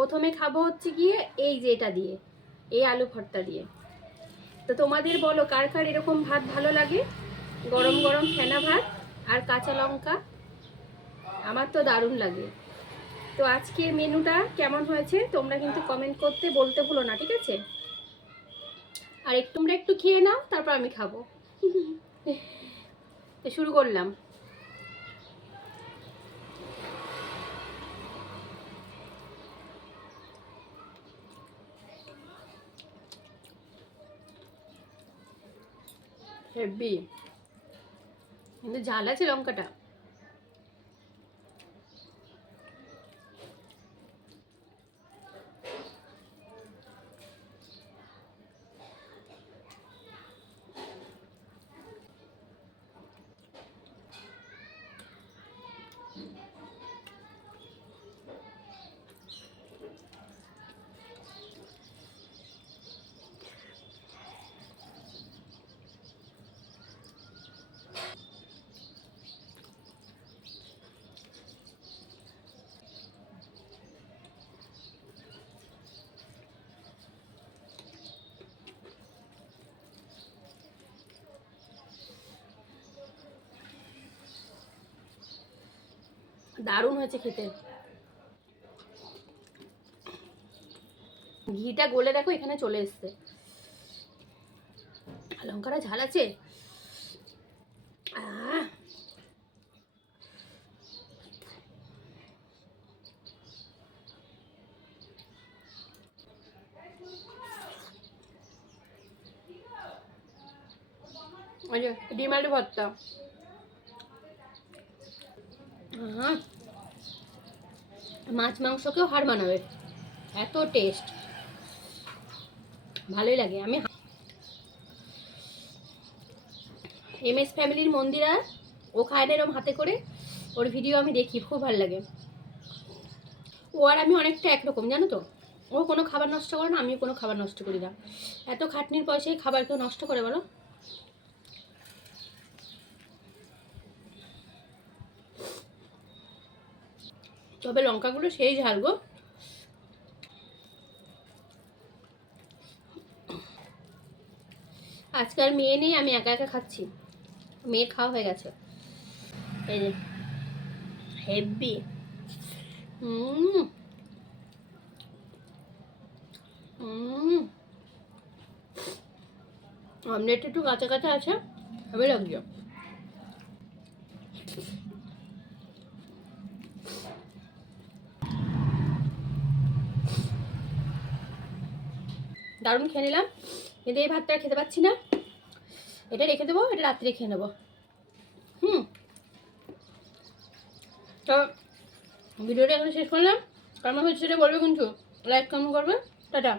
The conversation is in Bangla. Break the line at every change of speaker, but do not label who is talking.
প্রথমে খাব হচ্ছে গিয়ে এই যে এটা দিয়ে, এই আলু ভর্তা দিয়ে। তো তোমাদের বলো, কার কার এরকম ভাত ভালো লাগে? গরম গরম ফেনা ভাত আর কাঁচা লঙ্কা। আমার তো দারুণ লাগে। তো আজকে মেনুটা কেমন হয়েছে তোমরা কিন্তু কমেন্ট করতে বলতে ভুলো না, ঠিক আছে? আর একটু, তোমরা একটু খেয়ে নাও, তারপর আমি খাব। শুরু করলাম। হেভি কিন্তু ঝাল আছে লঙ্কাটা দারুণ হয়েছে খেতে। ঘিটা গলে দেখো এখানে চলে এসছে। লঙ্কাটা ঝাল আছে? ডিম ভর্তা। মাছ মাংসকেও হার মানাবে এত টেস্ট ভালোই লাগে। আমি এম এস ফ্যামিলির মন্দিরা ও খায় না এরম হাতে করে, ওর ভিডিও আমি দেখি, খুব ভালো লাগে। ও আর আমি অনেকটা একরকম, জানো তো? ও কোনো খাবার নষ্ট করে না, আমিও কোনো খাবার নষ্ট করি না। এত খাটনির পয়সায় খাবার কেউ নষ্ট করে বলো? তবে লঙ্কাগুলো সেই ঝাল গো। আজকে আর মেয়ে নেই, আমি একা একা খাচ্ছি। মেয়ে খাওয়া হয়ে গেছে। এই যে হেভি হুম একটু কাঁচা কাঁচা আছে ভালো লাগছে দারুণ খেয়ে নিলাম। কিন্তু এই ভাতটা খেতে পাচ্ছি না। এটা রেখে দেবো, এটা রাত্রে খেয়ে নেব। হুম। তো ভিডিওটা এখন শেষ করলাম। কারণ হচ্ছে সেটা বলবে কিন্তু লাইক কেমন করবে। টাটা।